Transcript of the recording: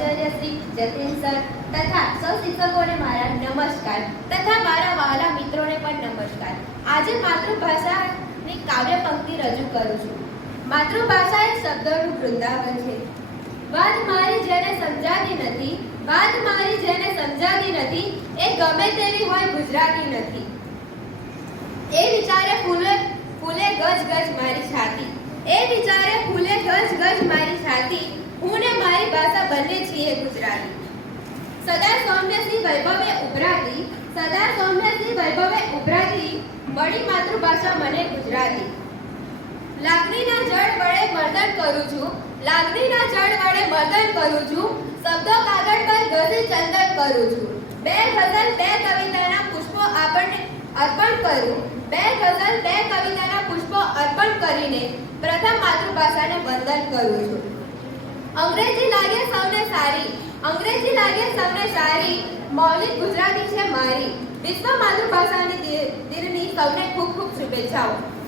Acharya Shri sir તથા સૌ શિક્ષકોને મારા નમસ્કાર તથા મારા વહાલા મિત્રોને પણ નમસ્કાર. આજે માતૃભાષાની કાવ્ય પંક્તિ રજૂ કરું છું. માતૃભાષા એ શબ્દનું વૃંદાવન છે. વાત મારી જેને સમજાતી નથી, વાત મારી જેને સમજાતી નથી, એ ગમે તેવી હોય ગુજરાતી નથી. એ વિચારે ફૂલે ગજ ગજ મારી છાતી એ વિચારે ફૂલે ગજ ગજ મારી છાતી હું ને મારી ભાષા છીએ ગુજરાતી. સદા સૌમ્યથી વૈભવે ઉભરાતી સદા સૌમ્યથી વૈભવે ઉભરાતી મળી માતૃભાષા મને ગુજરાતી. લાગણીના જળ વડે મર્દન કરું છું, લાગણીના જળ વડે મર્દન કરું છું, શબ્દો કાગળ પર ગઝલ ચંદન કરું છું. બે ગઝલ બે કવિતાના પુષ્પો આપણને અર્પણ કરું. બે ગઝલ બે કવિતાના પુષ્પો અર્પણ કરીને પ્રથમ માતૃભાષાને વંદન કરું છું. અંગ્રેજી લાગે સૌને સારી. અંગ્રેજી લાગે સૌને સારી. મૌલિક ગુજરાતી છે મારી. વિશ્વ માતૃભાષાની દિ- દિનની સૌને ખૂબ ખૂબ શુભેચ્છાઓ.